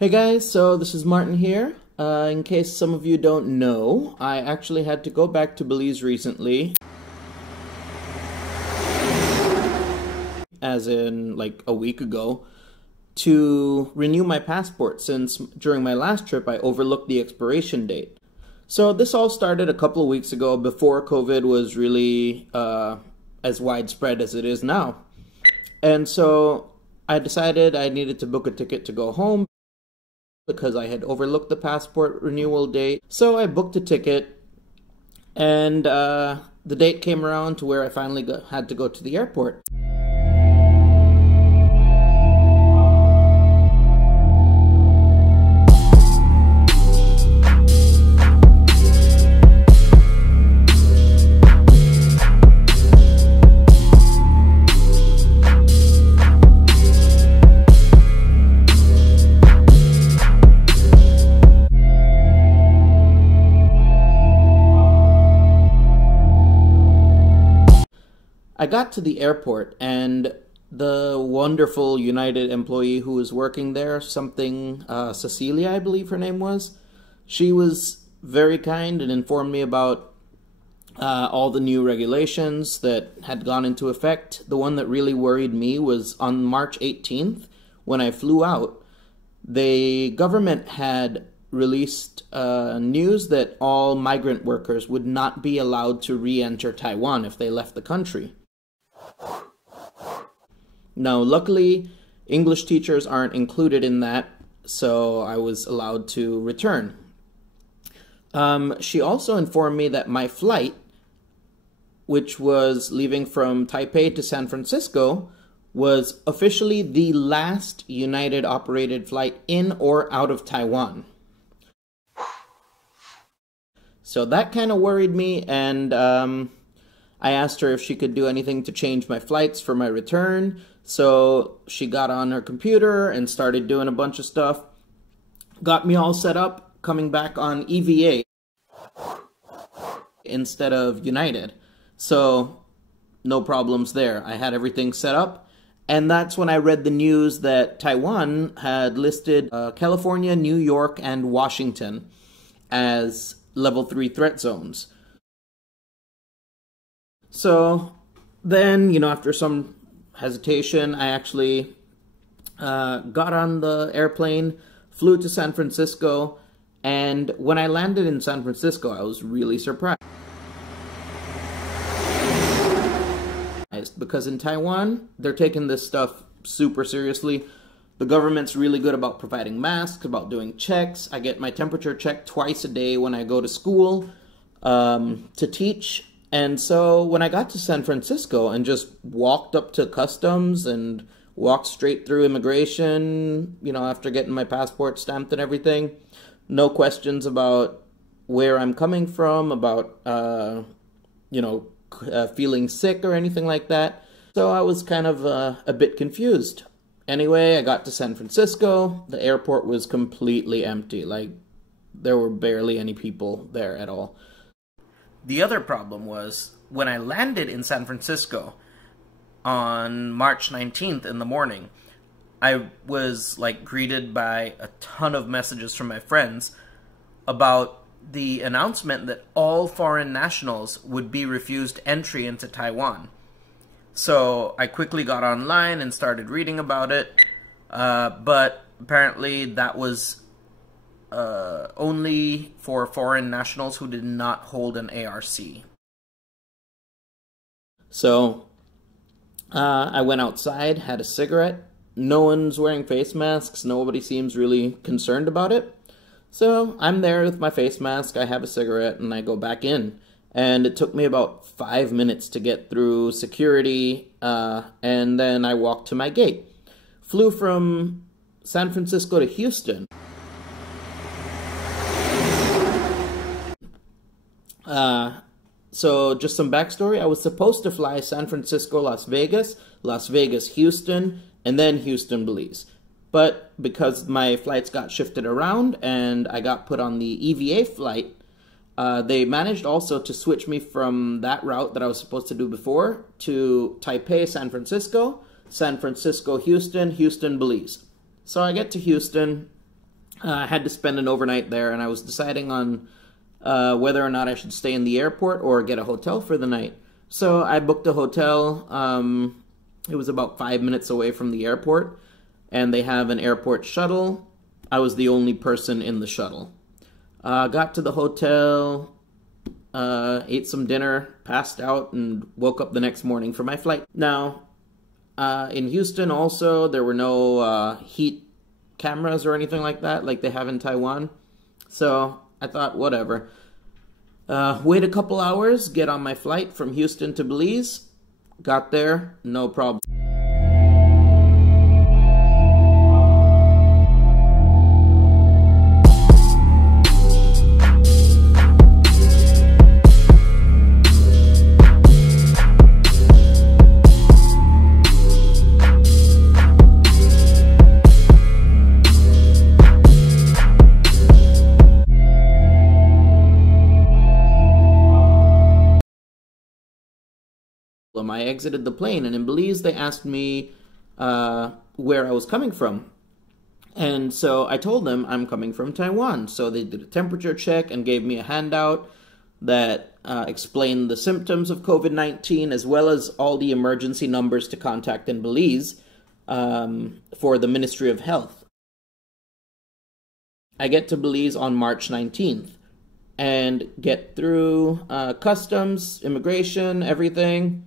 Hey guys, so this is Martin here. In case some of you don't know, I actually had to go back to Belize recently, as in like a week ago, to renew my passport since during my last trip I overlooked the expiration date. So this all started a couple of weeks ago before COVID was really as widespread as it is now. And so I decided I needed to book a ticket to go home because I had overlooked the passport renewal date. So I booked a ticket, and the date came around to where I finally had to go to the airport. I got to the airport, and the wonderful United employee who was working there, Cecilia, I believe her name was, she was very kind and informed me about all the new regulations that had gone into effect. The one that really worried me was on March 18th, when I flew out, the government had released news that all migrant workers would not be allowed to re-enter Taiwan if they left the country. Now, luckily, English teachers aren't included in that, so I was allowed to return. She also informed me that my flight, which was leaving from Taipei to San Francisco, was officially the last United operated flight in or out of Taiwan. So that kind of worried me, and I asked her if she could do anything to change my flights for my return. So she got on her computer and started doing a bunch of stuff. Got me all set up, coming back on EVA instead of United. So no problems there. I had everything set up. And that's when I read the news that Taiwan had listed California, New York, and Washington as level 3 threat zones. So then, after some hesitation, I actually got on the airplane, flew to San Francisco, and when I landed in San Francisco, I was really surprised. Because in Taiwan, they're taking this stuff super seriously. The government's really good about providing masks, about doing checks. I get my temperature checked twice a day when I go to school to teach. And so when I got to San Francisco and just walked up to customs and walked straight through immigration, after getting my passport stamped and everything, no questions about where I'm coming from, about, feeling sick or anything like that. So I was kind of a bit confused. Anyway, I got to San Francisco. The airport was completely empty. Like, there were barely any people there at all. The other problem was, when I landed in San Francisco on March 19th in the morning, I was greeted by a ton of messages from my friends about the announcement that all foreign nationals would be refused entry into Taiwan. So I quickly got online and started reading about it, but apparently that was only for foreign nationals who did not hold an ARC. So I went outside, had a cigarette. No one's wearing face masks. Nobody seems really concerned about it. So I'm there with my face mask, I have a cigarette, and I go back in. And it took me about 5 minutes to get through security, and then I walked to my gate. Flew from San Francisco to Houston. So just some backstory. I was supposed to fly San Francisco, Las Vegas, Houston, and then Houston, Belize. But because my flights got shifted around and I got put on the EVA flight, they managed also to switch me from that route that I was supposed to do before to Taipei, San Francisco, Houston, Houston, Belize. So I get to Houston, I had to spend an overnight there, and I was deciding on whether or not I should stay in the airport or get a hotel for the night. So I booked a hotel. It was about 5 minutes away from the airport, and they have an airport shuttle. I was the only person in the shuttle. Got to the hotel, ate some dinner, passed out, and woke up the next morning for my flight. Now, in Houston also, there were no heat cameras or anything like that, like they have in Taiwan. So I thought, whatever. Wait a couple hours, get on my flight from Houston to Belize. Got there, no problem. I exited the plane, and in Belize they asked me where I was coming from. And so I told them I'm coming from Taiwan. So they did a temperature check and gave me a handout that explained the symptoms of COVID-19 as well as all the emergency numbers to contact in Belize for the Ministry of Health. I get to Belize on March 19th and get through customs, immigration, everything.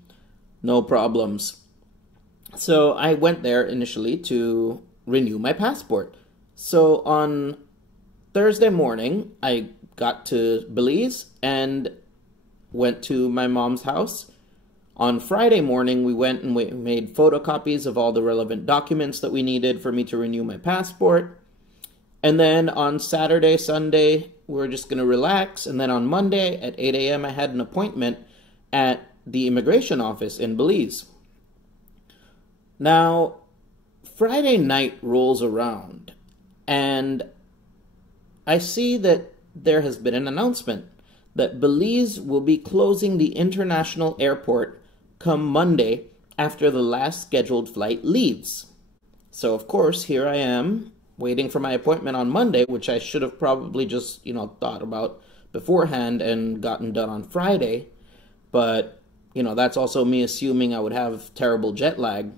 No problems. So I went there initially to renew my passport. So on Thursday morning, I got to Belize and went to my mom's house. On Friday morning, we went and we made photocopies of all the relevant documents that we needed for me to renew my passport. And then on Saturday, Sunday, we were just going to relax. And then on Monday at 8 a.m., I had an appointment at the immigration office in Belize. Now, Friday night rolls around, and I see that there has been an announcement that Belize will be closing the international airport come Monday after the last scheduled flight leaves. So, of course, here I am, waiting for my appointment on Monday, which I should have probably just, thought about beforehand and gotten done on Friday. But that's also me assuming I would have terrible jet lag.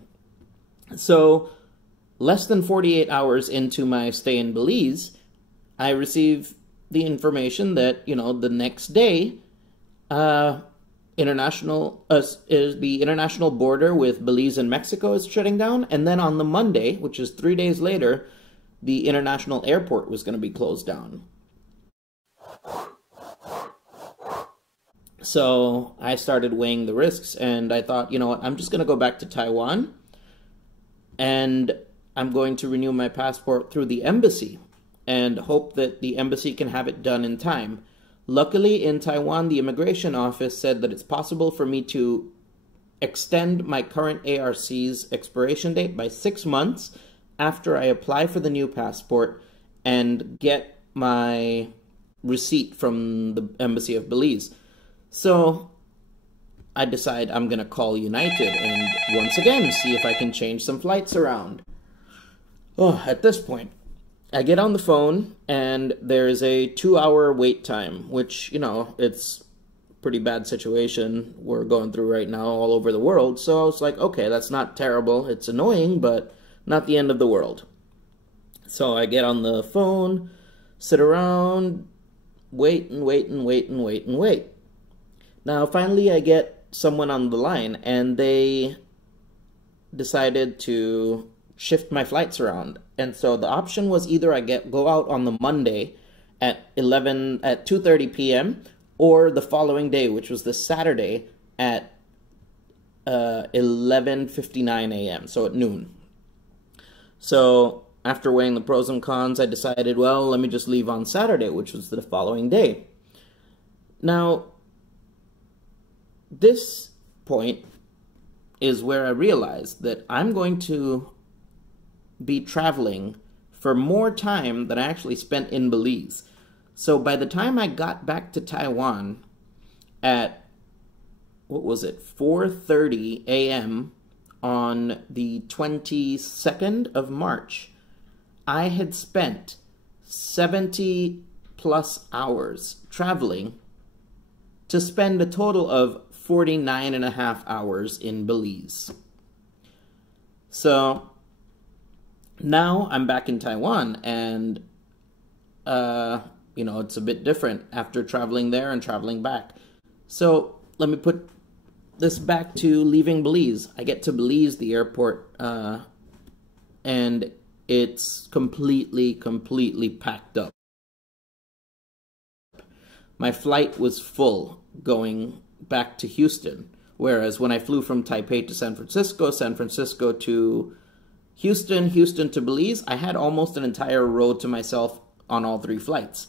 So, less than 48 hours into my stay in Belize, I receive the information that, the next day, the international border with Belize and Mexico is shutting down. And then on the Monday, which is 3 days later, the international airport was going to be closed down. So I started weighing the risks, and I thought, you know what, I'm just going to go back to Taiwan, and I'm going to renew my passport through the embassy and hope that the embassy can have it done in time. Luckily, in Taiwan, the immigration office said that it's possible for me to extend my current ARC's expiration date by 6 months after I apply for the new passport and get my receipt from the Embassy of Belize. So I decide I'm going to call United and once again see if I can change some flights around. Oh, at this point, I get on the phone and there's a 2-hour wait time, which, it's a pretty bad situation we're going through right now all over the world. So I was like, okay, that's not terrible. It's annoying, but not the end of the world. So I get on the phone, sit around, wait and wait and wait and wait and wait. Now, finally, I get someone on the line, and they decided to shift my flights around. And so the option was either I go out on the Monday at 2:30 p.m. or the following day, which was the Saturday at 11:59 a.m., so at noon. So after weighing the pros and cons, I decided, well, let me just leave on Saturday, which was the following day. Now, this point is where I realized that I'm going to be traveling for more time than I actually spent in Belize. So by the time I got back to Taiwan at, 4:30 a.m. on the 22nd of March, I had spent 70 plus hours traveling to spend a total of 49 and a half hours in Belize. So now I'm back in Taiwan, and it's a bit different after traveling there and traveling back. So let me put this back to leaving Belize. I get to Belize, the airport, and it's completely packed up. My flight was full going back to Houston, whereas when I flew from Taipei to San Francisco to Houston, Houston to Belize, I had almost an entire row to myself on all 3 flights.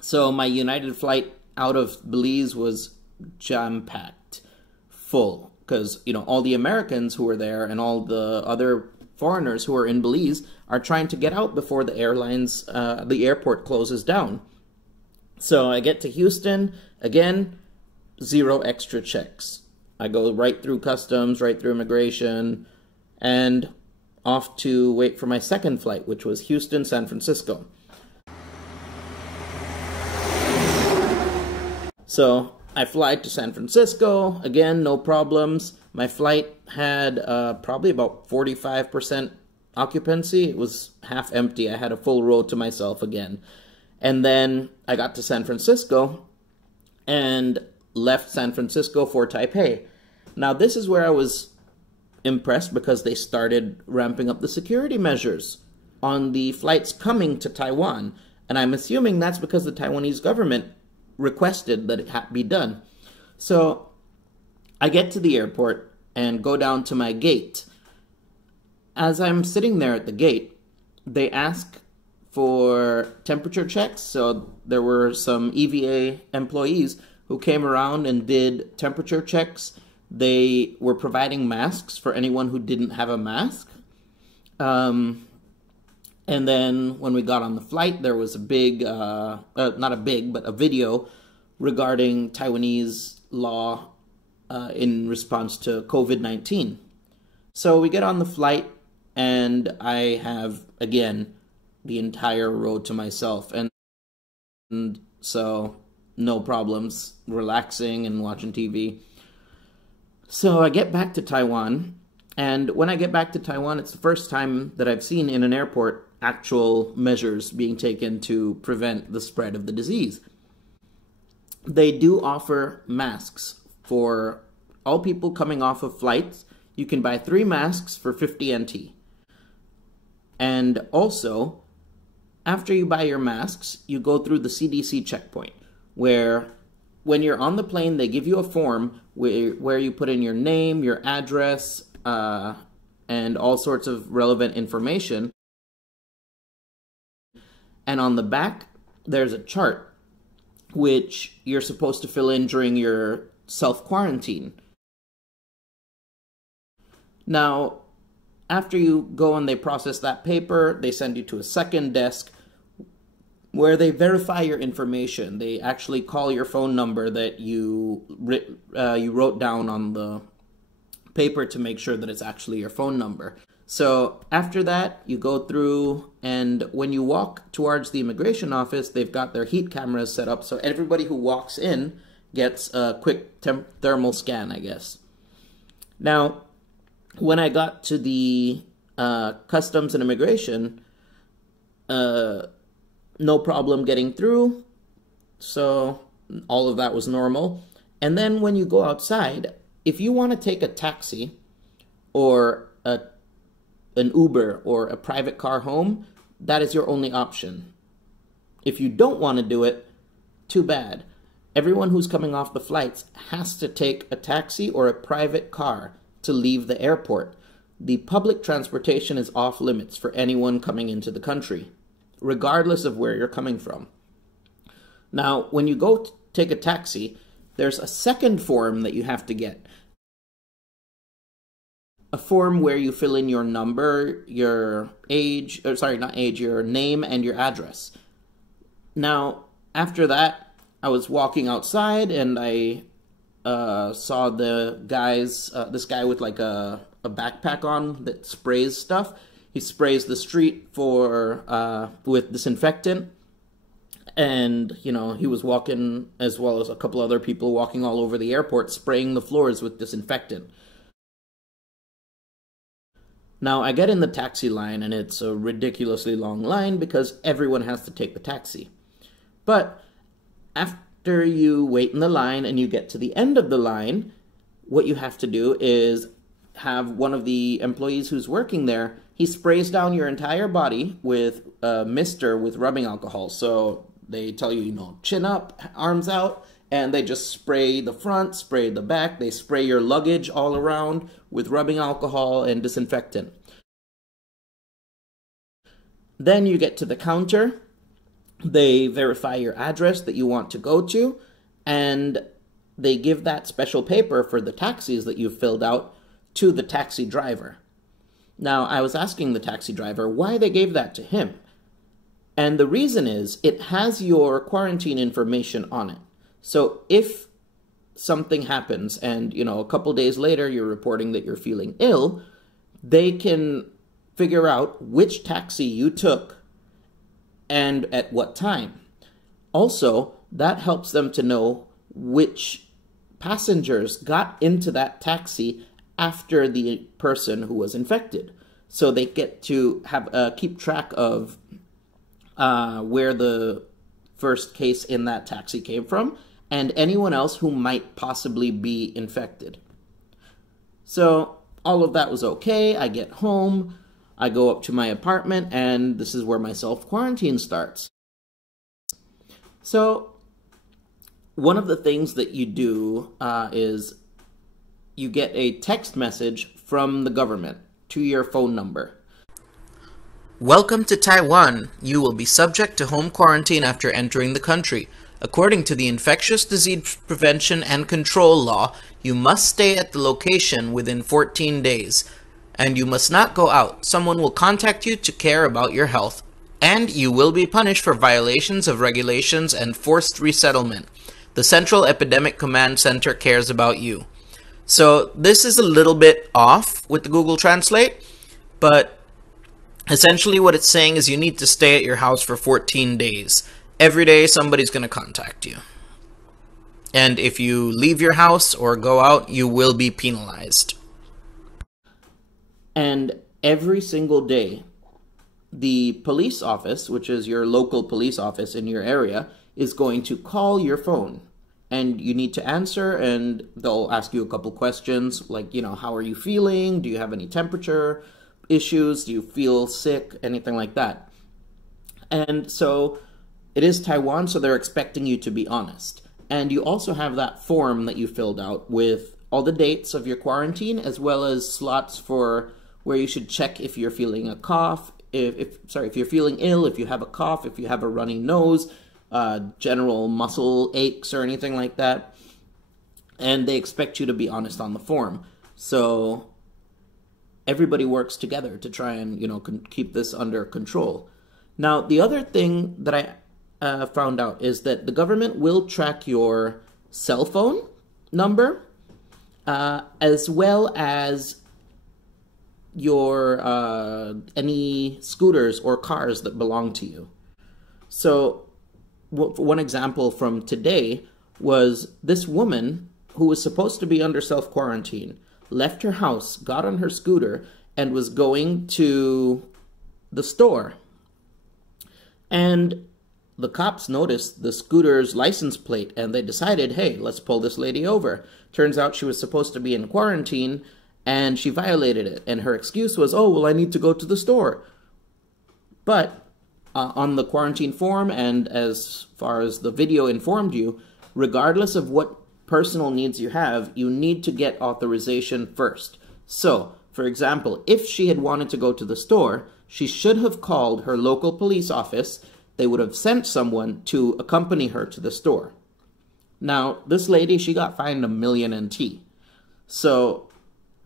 So my United flight out of Belize was jam-packed, full, because, all the Americans who were there and all the other foreigners who are in Belize are trying to get out before the airport closes down. So I get to Houston, again, 0 extra checks. I go right through customs, right through immigration, and off to wait for my second flight, which was Houston, San Francisco. So I fly to San Francisco, again, no problems. My flight had probably about 45% occupancy. It was half empty. I had a full row to myself again. And then I got to San Francisco and left San Francisco for Taipei. Now this is where I was impressed, because they started ramping up the security measures on the flights coming to Taiwan. And I'm assuming that's because the Taiwanese government requested that it be done. So I get to the airport and go down to my gate. As I'm sitting there at the gate, they ask for temperature checks. So there were some EVA employees who came around and did temperature checks. They were providing masks for anyone who didn't have a mask. And then when we got on the flight, there was a big, not a big, but a video regarding Taiwanese law in response to COVID-19. So we get on the flight, and I have, again, the entire road to myself. And so no problems, relaxing and watching TV. So I get back to Taiwan, and when I get back to Taiwan, it's the first time that I've seen in an airport actual measures being taken to prevent the spread of the disease. They do offer masks for all people coming off of flights. You can buy 3 masks for 50 NT. And also, after you buy your masks, you go through the CDC checkpoint, where when you're on the plane, they give you a form where you put in your name, your address, and all sorts of relevant information. And on the back, there's a chart which you're supposed to fill in during your self-quarantine. Now, after you go and they process that paper, they send you to a second desk where they verify your information. They actually call your phone number that you wrote down on the paper to make sure that it's actually your phone number. So after that, you go through, and when you walk towards the immigration office, they've got their heat cameras set up, so everybody who walks in gets a quick thermal scan, I guess. Now, when I got to the customs and immigration, no problem getting through, so all of that was normal. And then when you go outside, if you want to take a taxi or an Uber or a private car home, that is your only option. If you don't want to do it, too bad. Everyone who's coming off the flights has to take a taxi or a private car to leave the airport. The public transportation is off limits for anyone coming into the country, regardless of where you're coming from. Now, when you go take a taxi, there's a second form that you have to get. A form where you fill in your number, your age, your name and your address. Now, after that, I was walking outside and I saw the guys, this guy with like a backpack on that sprays stuff. He sprays the street with disinfectant, and he was walking, as well as a couple other people walking all over the airport, spraying the floors with disinfectant. Now, I get in the taxi line, and it's a ridiculously long line because everyone has to take the taxi. But after you wait in the line and you get to the end of the line, what you have to do is have one of the employees who's working there, he sprays down your entire body with a mister with rubbing alcohol. So they tell you, chin up, arms out, and they just spray the front, spray the back, they spray your luggage all around with rubbing alcohol and disinfectant. Then you get to the counter, they verify your address that you want to go to, and they give that special paper for the taxis that you've filled out to the taxi driver. Now, I was asking the taxi driver why they gave that to him. And the reason is, it has your quarantine information on it. So if something happens and, a couple days later you're reporting that you're feeling ill, they can figure out which taxi you took and at what time. Also, that helps them to know which passengers got into that taxi after the person who was infected. So they get to have keep track of where the first case in that taxi came from, and anyone else who might possibly be infected. So all of that was okay. I get home, I go up to my apartment, and this is where my self-quarantine starts. So one of the things that you do is you get a text message from the government to your phone number. Welcome to Taiwan. You will be subject to home quarantine after entering the country. According to the Infectious Disease Prevention and Control Law, you must stay at the location within 14 days, and you must not go out. Someone will contact you to care about your health, and you will be punished for violations of regulations and forced resettlement. The Central Epidemic Command Center cares about you. So this is a little bit off with the Google Translate, but essentially what it's saying is you need to stay at your house for 14 days. Every day somebody's going to contact you. And if you leave your house or go out, you will be penalized. And every single day, the police office, which is your local police office in your area, is going to call your phone. And you need to answer, and they'll ask you a couple questions, like, how are you feeling? Do you have any temperature issues? Do you feel sick? Anything like that. And so it is Taiwan, so they're expecting you to be honest. And you also have that form that you filled out with all the dates of your quarantine, as well as slots for where you should check if you're feeling a cough, if you're feeling ill, if you have a cough, if you have a runny nose, general muscle aches or anything like that. And they expect you to be honest on the form. So everybody works together to try and, keep this under control. Now, the other thing that I found out is that the government will track your cell phone number, as well as your any scooters or cars that belong to you. So one example from today was this woman who was supposed to be under self-quarantine left her house, got on her scooter, and was going to the store. And the cops noticed the scooter's license plate, and they decided, hey, let's pull this lady over. Turns out she was supposed to be in quarantine, and she violated it. And her excuse was, oh, well, I need to go to the store. But on the quarantine form, and as far as the video informed you, regardless of what personal needs you have, you need to get authorization first. So, for example, if she had wanted to go to the store, she should have called her local police office. They would have sent someone to accompany her to the store. Now, this lady, she got fined $1 million NT. So,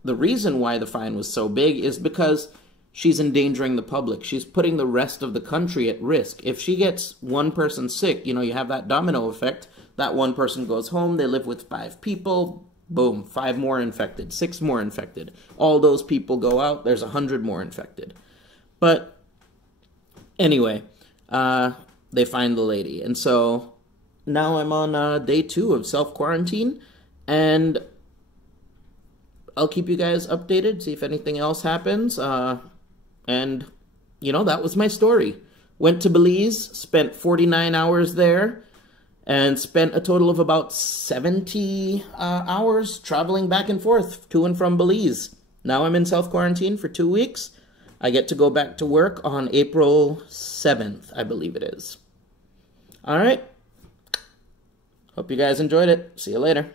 the reason why the fine was so big is because she's endangering the public. She's putting the rest of the country at risk. If she gets one person sick, you have that domino effect. That one person goes home, they live with 5 people, boom, 5 more infected, 6 more infected. All those people go out, there's 100 more infected. But anyway, they find the lady. And so now I'm on day 2 of self-quarantine, and I'll keep you guys updated, see if anything else happens. And, that was my story. Went to Belize, spent 49 hours there, and spent a total of about 70 hours traveling back and forth to and from Belize. Now I'm in self-quarantine for 2 weeks. I get to go back to work on April 7th, I believe it is. All right. Hope you guys enjoyed it. See you later.